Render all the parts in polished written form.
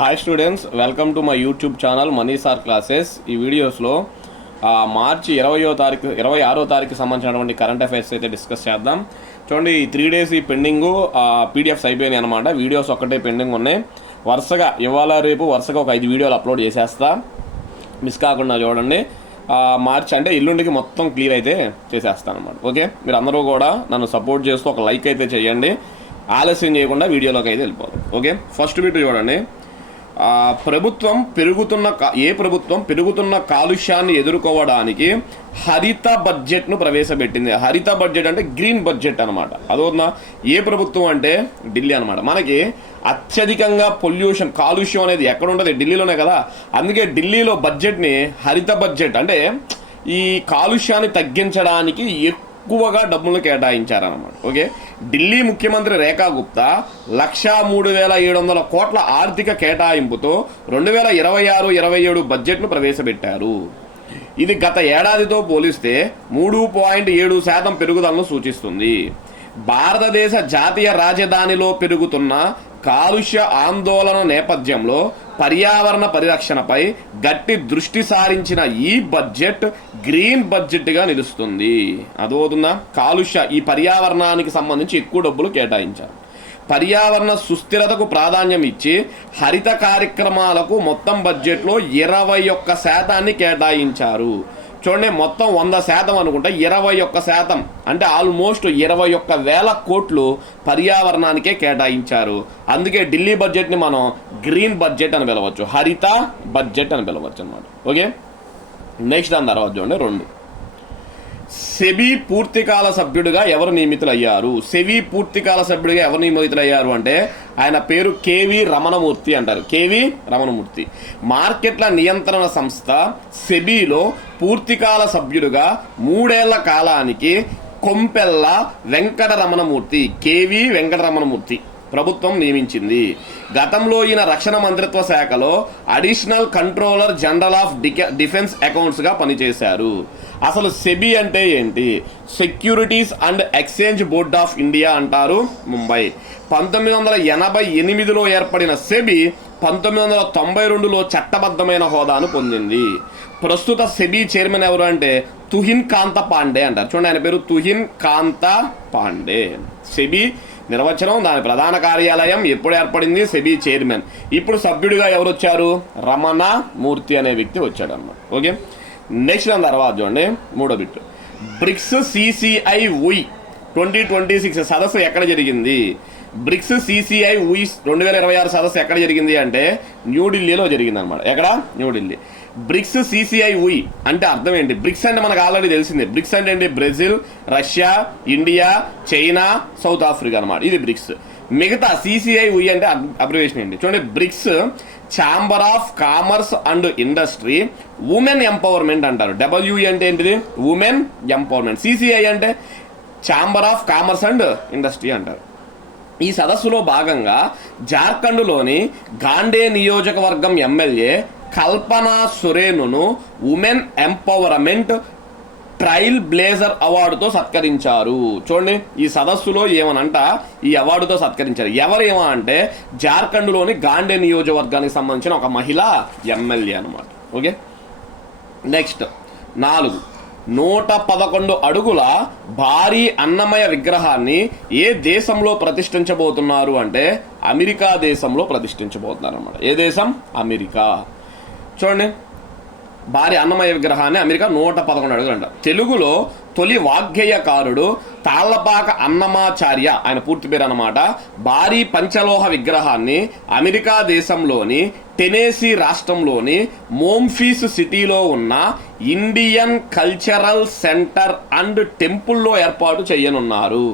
Hi students, welcome to my YouTube channel Mani sir classes. ఈ వీడియోస్లో మార్చి 26వ తారీఖు సంబంధించినటువంటి కరెంట్ అఫైర్స్ అయితే డిస్కస్ చేద్దాం. చూడండి, ఈ 3 days ఈ పెండింగ్ పీడిఎఫ్స్ అయిపోయినాయి అనమాట. వీడియోస్ ఒక్కటే పెండింగ్ ఉన్నాయి. వరుసగా ఇవాళ రేపు వరుసగా ఒక 5 వీడియోలు అప్లోడ్ చేసేస్తా, మిస్ కాకుండా చూడండి. మార్చి అంటే ఎల్లుండికి మొత్తం క్లియర్ అయితే చేసేస్తాను అనమాట. ఓకే, మీరు అందరూ కూడా నన్ను సపోర్ట్ చేస్తూ ఒక లైక్ అయితే చేయండి. ఆలస్యం చేయకుండా వీడియోలోకి అయితే వెళ్ళిపోతాం. ఓకే, ఫస్ట్ వీడియో చూడండి. ప్రభుత్వం పెరుగుతున్న కాలుష్యాన్ని ఎదుర్కోవడానికి హరిత బడ్జెట్ను ప్రవేశపెట్టింది. హరిత బడ్జెట్ అంటే గ్రీన్ బడ్జెట్ అనమాట. అదోనా ఏ ప్రభుత్వం అంటే ఢిల్లీ అనమాట. మనకి అత్యధికంగా కాలుష్యం అనేది ఎక్కడ ఉంటుంది? ఢిల్లీలోనే కదా. అందుకే ఢిల్లీలో బడ్జెట్ని హరిత బడ్జెట్ అంటే ఈ కాలుష్యాన్ని తగ్గించడానికి ఎక్కువగా డబ్బులు కేటాయించారన్నమాట. ఓకే, ఢిల్లీ ముఖ్యమంత్రి రేఖా గుప్తా 1,03,700 కోట్ల ఆర్థిక కేటాయింపుతో 2026-27 బడ్జెట్ను ప్రవేశపెట్టారు. ఇది గత ఏడాదితో పోలిస్తే 3.7% పెరుగుదలను సూచిస్తుంది. భారతదేశ జాతీయ రాజధానిలో పెరుగుతున్న కాలుష్య ఆందోళన నేపథ్యంలో పర్యావరణ పరిరక్షణపై గట్టి దృష్టి సారించిన ఈ బడ్జెట్ గ్రీన్ బడ్జెట్గా నిలుస్తుంది. అదవుతుందా? ఈ పర్యావరణానికి సంబంధించి ఎక్కువ డబ్బులు కేటాయించారు. పర్యావరణ సుస్థిరతకు ప్రాధాన్యం ఇచ్చి హరిత కార్యక్రమాలకు మొత్తం బడ్జెట్లో 21% కేటాయించారు. చూడండి, మొత్తం 100% అనుకుంటే 21% అంటే ఆల్మోస్ట్ 21,000 కోట్లు పర్యావరణానికే కేటాయించారు. అందుకే ఢిల్లీ బడ్జెట్ని మనం గ్రీన్ బడ్జెట్ అని పిలవచ్చు, హరిత బడ్జెట్ అని పిలవచ్చు అనమాట. ఓకే, నెక్స్ట్ దాని తర్వాత చూడండి 2. సెబీ పూర్తికాల సభ్యుడిగా ఎవరు నియమితులయ్యారు? సెబీ పూర్తికాల సభ్యుడిగా ఎవరు నియమితులయ్యారు అంటే ఆయన పేరు కేవి రమణమూర్తి అంటారు. కేవి రమణమూర్తి. మార్కెట్ల నియంత్రణ సంస్థ సెబీలో పూర్తికాల సభ్యుడిగా 3 ఏళ్ల కాలానికి కొంపెల్ల వెంకటరమణమూర్తి, కేవి వెంకటరమణమూర్తి ప్రభుత్వం నియమించింది. గతంలో ఈయన రక్షణ మంత్రిత్వ శాఖలో additional controller general of defence అకౌంట్స్గా పనిచేశారు. అసలు సెబీ అంటే ఏంటి? Securities and exchange board of India అంటారు, ముంబై. 1988లో ఏర్పడిన సెబీ 1992లో చట్టబద్ధమైన హోదాను పొందింది. ప్రస్తుత సెబీ చైర్మన్ ఎవరు అంటే తుహిన్ కాంత పాండే అంటారు. చూడండి, ఆయన పేరు తుహిన్ కాంత పాండే. సెబీ నిర్వచనం, దాని ప్రధాన కార్యాలయం ఎప్పుడు ఏర్పడింది? SEBI chairman. ఇప్పుడు సభ్యుడిగా ఎవరు వచ్చారు? రమణ మూర్తి అనే వ్యక్తి వచ్చాడు అన్నమాట. ఓకే, నెక్స్ట్ దాని తర్వాత చూడండి 3వ బిట్. బ్రిక్స్ సిసిఐ ఉయ్ 2026 సదస్సు ఎక్కడ జరిగింది? బ్రిక్స్ సిసిఐ ఉయ్ 2026 సదస్సు ఎక్కడ జరిగింది అంటే న్యూఢిల్లీలో జరిగింది అనమాట. ఎక్కడ? న్యూఢిల్లీ. బ్రిక్స్ సిసిఐ ఉయ్ అంటే అర్థం ఏంటి? బ్రిక్స్ అంటే మనకు ఆల్రెడీ తెలిసిందే. బ్రిక్స్ అంటే ఏంటి? Brazil, Russia, India, China, south Africa అనమాట. ఇది బ్రిక్స్. మిగతా సిసిఐ ఉయ్ అంటే అబ్రివేషన్ ఏంటి? చూడండి, BRICS chamber of commerce and industry women empowerment అంటారు. డబ్ల్యూఈ అంటే ఏంటిది? Women empowerment. సిసిఐ అంటే chamber of commerce and industry అంటారు. ఈ సదస్సులో భాగంగా జార్ఖండ్లోని గాండే నియోజకవర్గం ఎమ్మెల్యే కల్పనా సొరేనును ఉమెన్ ఎంపవర్మెంట్ ట్రైల్ బ్లేజర్ అవార్డుతో సత్కరించారు. చూడండి, ఈ సదస్సులో ఏమనంట ఈ అవార్డుతో సత్కరించారు. ఎవరేమో అంటే జార్ఖండ్లోని గాండే నియోజకవర్గానికి సంబంధించిన ఒక మహిళా ఎమ్మెల్యే అనమాట. Okay, next 4. 111 అడుగుల భారీ అన్నమయ విగ్రహాన్ని ఏ దేశంలో ప్రతిష్ఠించబోతున్నారు అంటే అమెరికా దేశంలో ప్రతిష్ఠించబోతున్నారు అన్నమాట. ఏ దేశం? అమెరికా. చూడండి, భారీ అన్నమయ విగ్రహాన్ని అమెరికా 111 అడుగులు అంట. తెలుగులో తొలి వాగ్గేయకారుడు తాళ్లపాక అన్నమాచార్య, ఆయన పూర్తి పేరు అన్నమాట. భారీ పంచలోహ విగ్రహాన్ని అమెరికా దేశంలోని టెనేసీ రాష్ట్రంలోని మోంఫీస్ సిటీలో ఉన్న ఇండియన్ కల్చరల్ సెంటర్ అండ్ టెంపుల్లో ఏర్పాటు చేయనున్నారు.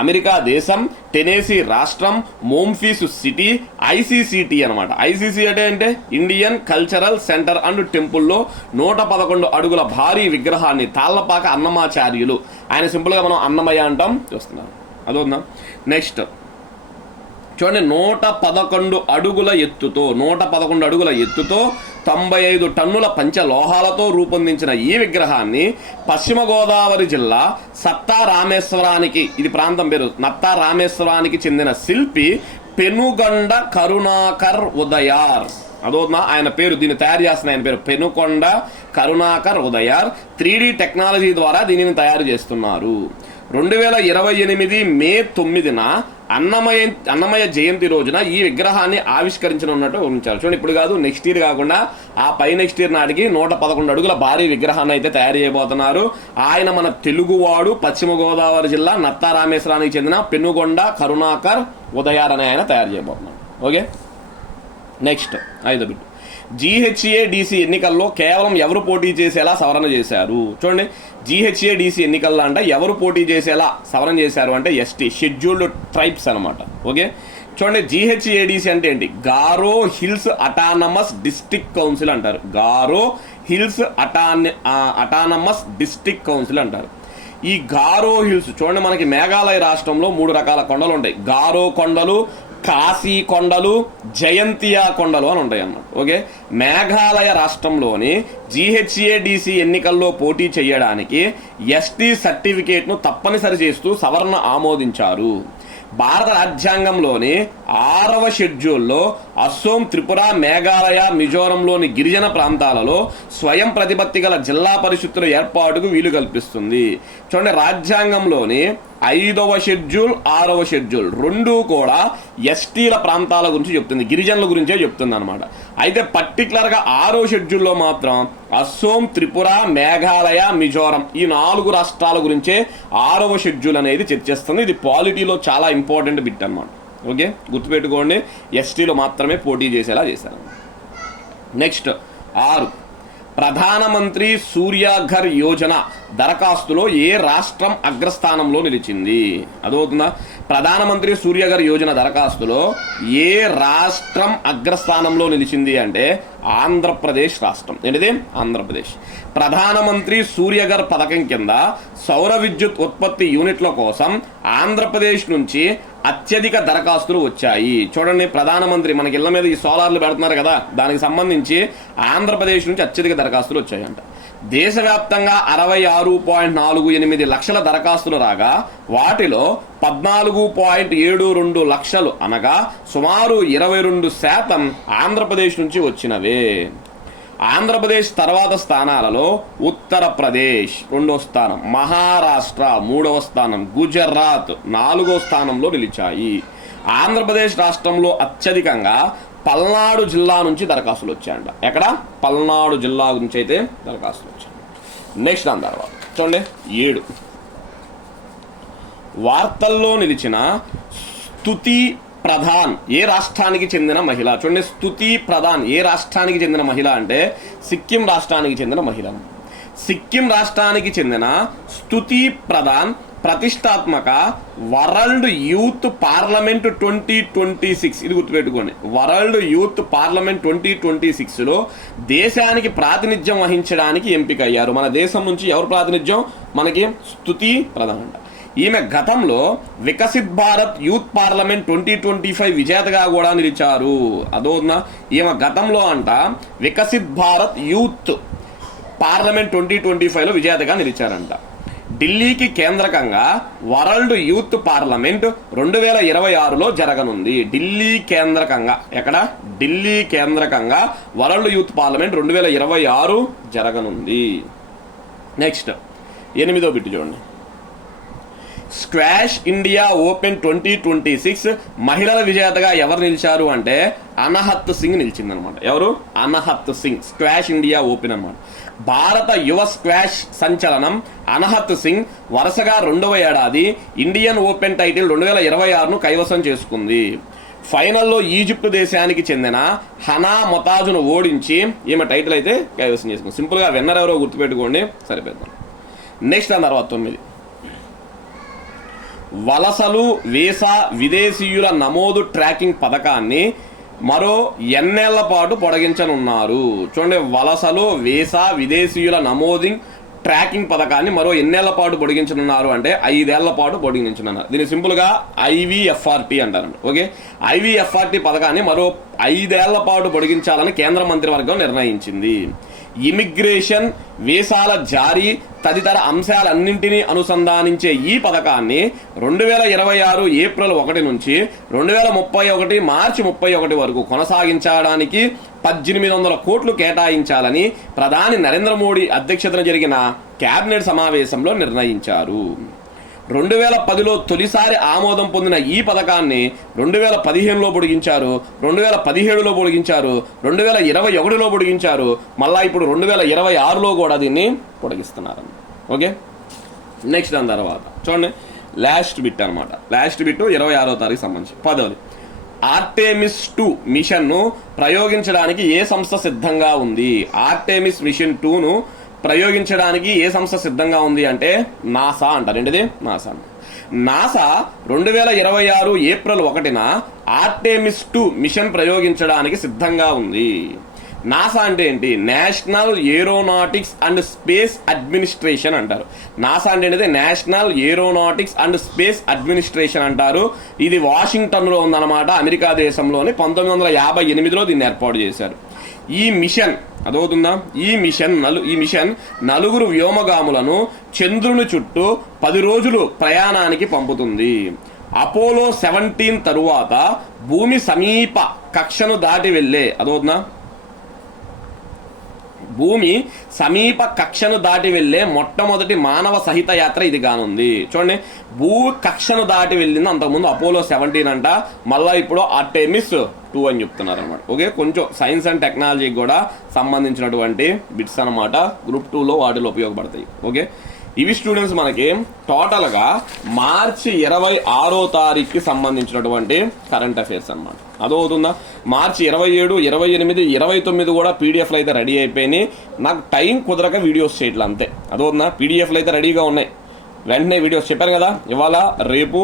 అమెరికా దేశం, టెనేసీ రాష్ట్రం, మోంఫీస్ సిటీ, ఐసీసీటీ అనమాట. ఐసీసీ అంటే ఇండియన్ కల్చరల్ సెంటర్ అండ్ టెంపుల్లో 111 అడుగుల భారీ విగ్రహాన్ని తాళ్లపాక అన్నమాచార్యులు, ఆయన సింపుల్గా మనం అన్నమయ్య అంటాం, చూస్తున్నాం. అదొందా? నెక్స్ట్ చూడండి, 111 అడుగుల ఎత్తుతో 95 టన్నుల పంచలోహాలతో రూపొందించిన ఈ విగ్రహాన్ని పశ్చిమ గోదావరి జిల్లా సత్తా రామేశ్వరానికి, ఇది ప్రాంతం పేరు, నత్తా రామేశ్వరానికి చెందిన శిల్పి పెనుగొండ కరుణాకర్ ఉదయార్. అదోనా ఆయన పేరు, దీన్ని తయారు చేస్తున్న ఆయన పేరు పెనుకొండ కరుణాకర్ ఉదయార్. 3D టెక్నాలజీ ద్వారా దీనిని తయారు చేస్తున్నారు. 2028 మే 9న అన్నమయ్య జయంతి రోజున ఈ విగ్రహాన్ని ఆవిష్కరించనున్నట్టు ఊహించారు. చూడండి, ఇప్పుడు కాదు, నెక్స్ట్ ఇయర్ కాకుండా ఆ పై నెక్స్ట్ ఇయర్ నాటికి 111 అడుగుల భారీ విగ్రహాన్ని అయితే తయారు చేయబోతున్నారు. ఆయన మన తెలుగువాడు, పశ్చిమ గోదావరి జిల్లా నత్తారామేశ్వరానికి చెందిన పెనుగొండ కరుణాకర్ ఉదయార్ అనే ఆయన తయారు చేయబోతున్నారు. ఓకే, నెక్స్ట్ 5వ బిట్. GHADC ఎన్నికల్లో కేవలం ఎవరు పోటీ చేసేలా సవరణ చేశారు? చూడండి, GHADC ఎన్నికల్లో అంటే ఎవరు పోటీ చేసేలా సవరణ చేశారు అంటే ఎస్టీ, షెడ్యూల్డ్ ట్రైబ్స్ అనమాట. ఓకే, చూడండి, GHADC అంటే ఏంటి? గారో హిల్స్ అటానమస్ డిస్ట్రిక్ట్ కౌన్సిల్ అంటారు. గారో హిల్స్ అటానమస్ డిస్ట్రిక్ట్ కౌన్సిల్ అంటారు. ఈ గారో హిల్స్ చూడండి, మనకి మేఘాలయ రాష్ట్రంలో 3 రకాల కొండలు ఉంటాయి. గారో కొండలు, కాశీ కొండలు, జయంతియా కొండలు అని ఉంటాయి అన్నమాట. ఓకే, మేఘాలయ రాష్ట్రంలోని GHADC ఎన్నికల్లో పోటీ చేయడానికి ఎస్టీ సర్టిఫికేట్ను తప్పనిసరి చేస్తూ సవరణ ఆమోదించారు. భారత రాజ్యాంగంలోని 6వ షెడ్యూల్లో అస్సోం, త్రిపుర, మేఘాలయ, మిజోరంలోని గిరిజన ప్రాంతాలలో స్వయం ప్రతిపత్తి గల జిల్లా పరిషత్తుల ఏర్పాటుకు వీలు కల్పిస్తుంది. చూడండి, రాజ్యాంగంలోని 5వ షెడ్యూల్, 6వ షెడ్యూల్ రెండూ కూడా ఎస్టీల ప్రాంతాల గురించి చెప్తుంది, గిరిజనుల గురించే చెప్తుంది అనమాట. అయితే పర్టికులర్గా 6వ షెడ్యూల్లో మాత్రం అస్సోం, త్రిపుర, మేఘాలయ, మిజోరం ఈ 4 రాష్ట్రాల గురించే 6వ షెడ్యూల్ అనేది చర్చిస్తుంది. ఇది పాలిటీలో చాలా ఇంపార్టెంట్ బిట్ అనమాట. ఓకే, గుర్తుపెట్టుకోండి, ఎస్టీలు మాత్రమే పోటీ చేసేలా చేశారు. నెక్స్ట్ 6, ప్రధానమంత్రి సూర్యఘర్ యోజన దరఖాస్తులో ఏ రాష్ట్రం అగ్రస్థానంలో నిలిచింది? అదవుతుందా? ప్రధానమంత్రి సూర్యఘర్ యోజన దరఖాస్తులో ఏ రాష్ట్రం అగ్రస్థానంలో నిలిచింది అంటే ఆంధ్రప్రదేశ్ రాష్ట్రం. ఏంటిది? ఆంధ్రప్రదేశ్. ప్రధానమంత్రి సూర్యఘర్ పథకం కింద సౌర విద్యుత్ ఉత్పత్తి యూనిట్ల కోసం ఆంధ్రప్రదేశ్ నుంచి అత్యధిక దరఖాస్తులు వచ్చాయి. చూడండి, ప్రధానమంత్రి మనకి ఇళ్ల మీద ఈ సోలార్లు పెడుతున్నారు కదా, దానికి సంబంధించి ఆంధ్రప్రదేశ్ నుంచి అత్యధిక దరఖాస్తులు వచ్చాయంట. దేశవ్యాప్తంగా 66.48 లక్షల దరఖాస్తులు రాగా వాటిలో 14.72 లక్షలు అనగా సుమారు 22% ఆంధ్రప్రదేశ్ నుంచి వచ్చినవే. ఆంధ్రప్రదేశ్ తర్వాత స్థానాలలో ఉత్తరప్రదేశ్ 2వ స్థానం, మహారాష్ట్ర 3వ స్థానం, గుజరాత్ 4వ స్థానంలో నిలిచాయి. ఆంధ్రప్రదేశ్ రాష్ట్రంలో అత్యధికంగా పల్నాడు జిల్లా నుంచి దరఖాస్తులు వచ్చాయంట. ఎక్కడ? పల్నాడు జిల్లా నుంచి అయితే దరఖాస్తులు వచ్చాయి. నెక్స్ట్ దాని తర్వాత చూడండి 7, వార్తల్లో నిలిచిన స్తుతి ప్రధాన్ ఏ రాష్ట్రానికి చెందిన మహిళ? చూడండి, స్తుతి ప్రధాన్ ఏ రాష్ట్రానికి చెందిన మహిళ అంటే సిక్కిం రాష్ట్రానికి చెందిన మహిళ. సిక్కిం రాష్ట్రానికి చెందిన స్తుతి ప్రధాన్ ప్రతిష్టాత్మక వరల్డ్ యూత్ పార్లమెంట్ 2026, ఇది గుర్తుపెట్టుకోండి, వరల్డ్ యూత్ పార్లమెంట్ 2026లో దేశానికి ప్రాతినిధ్యం వహించడానికి ఎంపిక అయ్యారు. మన దేశం నుంచి ఎవరు ప్రాతినిధ్యం? మనకి స్తుతి ప్రధాన్ అంట. ఈమె గతంలో వికసిత్ భారత్ యూత్ పార్లమెంట్ 2025 విజేతగా కూడా నిలిచారు. అదోనా, ఈమె గతంలో అంట వికసిత్ భారత్ యూత్ పార్లమెంట్ 2025లో విజేతగా నిలిచారంట. ఢిల్లీకి కేంద్రకంగా వరల్డ్ యూత్ పార్లమెంట్ 2026లో జరగనుంది. ఢిల్లీ కేంద్రకంగా, ఎక్కడ? ఢిల్లీ కేంద్రకంగా వరల్డ్ యూత్ పార్లమెంట్ 2026 జరగనుంది. నెక్స్ట్ 8వ బిట్ చూడండి, స్క్వాష్ ఇండియా ఓపెన్ 2026 మహిళల విజేతగా ఎవరు నిలిచారు అంటే అనహత్ సింగ్ నిలిచిందనమాట. ఎవరు? Anahat Singh. Squash India open అనమాట. భారత యువ స్క్వాష్ సంచలనం అనహత్ సింగ్ వరుసగా 2వ ఏడాది ఇండియన్ ఓపెన్ టైటిల్ 2026ను కైవసం చేసుకుంది. ఫైనల్లో ఈజిప్ట్ దేశానికి చెందిన హనా మొతాజును ఓడించి ఈమె టైటిల్ అయితే కైవసం చేసుకుంది. సింపుల్గా విన్నర్ ఎవరో గుర్తుపెట్టుకోండి, సరిపోతాం. నెక్స్ట్ దాని తర్వాత 9, వలసలు వీసా విదేశీయుల నమోదు ట్రాకింగ్ పథకాన్ని మరో ఎన్నేళ్ల పాటు పొడిగించనున్నారు? చూడండి, వలసలు వీసా విదేశీయుల నమోదింగ్ ట్రాకింగ్ పథకాన్ని మరో ఎన్నేళ్ల పాటు పొడిగించనున్నారు అంటే 5 ఏళ్ల పాటు పొడిగించనున్నారు. దీన్ని సింపుల్గా IVFRT అంటారండి. ఓకే, IVFRT పథకాన్ని మరో 5 ఏళ్ల పాటు పొడిగించాలని కేంద్ర మంత్రివర్గం నిర్ణయించింది. ఇమిగ్రేషన్, వీసాల జారీ తదితర అంశాలన్నింటినీ అనుసంధానించే ఈ పథకాన్ని 2026 ఏప్రిల్ 1 నుంచి 2031 మార్చి 31 వరకు కొనసాగించడానికి 1800 కోట్లు కేటాయించాలని ప్రధాని నరేంద్ర మోడీ అధ్యక్షతన జరిగిన కేబినెట్ సమావేశంలో నిర్ణయించారు. 2010లో తొలిసారి ఆమోదం పొందిన ఈ పథకాన్ని 2015లో పొడిగించారు, 2017లో పొడిగించారు, 2021లో పొడిగించారు, మళ్ళా ఇప్పుడు 2026లో కూడా దీన్ని పొడిగిస్తున్నారు. ఓకే, నెక్స్ట్ దాని తర్వాత చూడండి లాస్ట్ బిట్ అనమాట. లాస్ట్ బిట్ 26వ తారీఖు సంబంధించి 10వ ఆర్టెమిస్ 2 మిషన్ను ప్రయోగించడానికి ఏ సంస్థ సిద్ధంగా ఉంది? ఆర్టెమిస్ మిషన్ 2ను ప్రయోగించడానికి ఏ సంస్థ సిద్ధంగా ఉంది అంటే నాసా అంటారు. ఏంటిది? నాసా. నాసా 2026 ఏప్రిల్ 1న ఆర్టెమిస్ 2 మిషన్ ప్రయోగించడానికి సిద్ధంగా ఉంది. నాసా అంటే ఏంటి? National aeronautics and space administration అంటారు. నాసా అంటే ఏంటిది? National aeronautics and space administration అంటారు. ఇది వాషింగ్టన్లో ఉందన్నమాట, అమెరికా దేశంలోని. 1958లో దీన్ని ఏర్పాటు చేశారు. ఈ మిషన్ అదవుతుందా? ఈ మిషన్ 4 వ్యోమగాములను చంద్రుని చుట్టూ 10 రోజులు ప్రయాణానికి పంపుతుంది. అపోలో 17 తరువాత భూమి సమీప కక్షను దాటి వెళ్ళే భూమి సమీప కక్షను దాటి వెళ్లే మొట్టమొదటి మానవ సహిత యాత్ర ఇది కానుంది. చూడండి, భూ కక్షను దాటి వెళ్ళింది అంతకుముందు అపోలో 17 అంట, మళ్ళీ ఇప్పుడు ఆర్టెమిస్ 2 అని చెప్తున్నారు అనమాట. ఓకే, కొంచెం సైన్స్ అండ్ టెక్నాలజీకి కూడా సంబంధించినటువంటి బిట్స్ అనమాట. గ్రూప్ 2లో వాటిలో ఉపయోగపడతాయి. ఓకే, ఇవి స్టూడెంట్స్ మనకి టోటల్గా మార్చి 26వ తారీఖుకి సంబంధించినటువంటి కరెంట్ అఫైర్స్ అనమాట. అదవుతుందా? మార్చి 27, 28, 29 కూడా పీడిఎఫ్లు అయితే రెడీ అయిపోయినాయి. నాకు టైం కుదరక వీడియోస్ చేయట్లేదు అంతే. అదవుతుందా? పీడిఎఫ్లు అయితే రెడీగా ఉన్నాయి. వెంటనే వీడియోస్ చెప్పాను కదా, ఇవాళ రేపు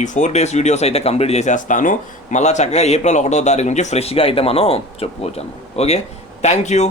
ఈ 4 days వీడియోస్ అయితే కంప్లీట్ చేసేస్తాను. మళ్ళీ చక్కగా ఏప్రిల్ 1వ తారీఖు నుంచి ఫ్రెష్గా అయితే మనం చెప్పుకోవచ్చు అన్నమాట. Okay, thank you.